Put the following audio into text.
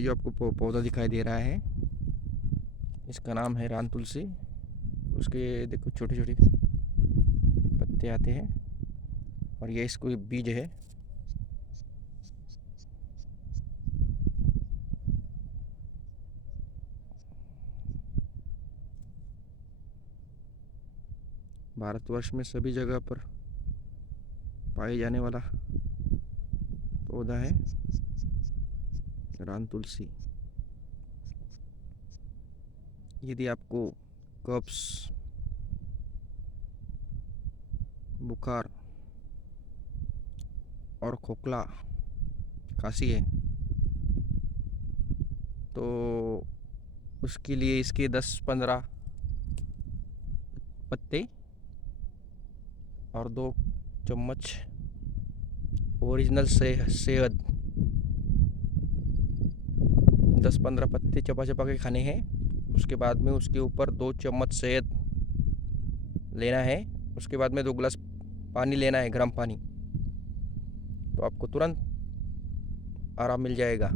ये जो आपको पौधा दिखाई दे रहा है, इसका नाम है रान तुलसी। उसके देखो छोटे छोटे पत्ते आते हैं और ये इसको बीज है। भारतवर्ष में सभी जगह पर पाए जाने वाला पौधा है रान तुलसी। यदि आपको कब्ज, बुखार और खोखला, खांसी है तो उसके लिए इसके 10-15 पत्ते और 2 चम्मच ओरिजिनल शहद, 10-15 पत्ते चबा चबा के खाने हैं। उसके बाद में उसके ऊपर 2 चम्मच शहद लेना है। उसके बाद में 2 गिलास पानी लेना है, गर्म पानी। तो आपको तुरंत आराम मिल जाएगा।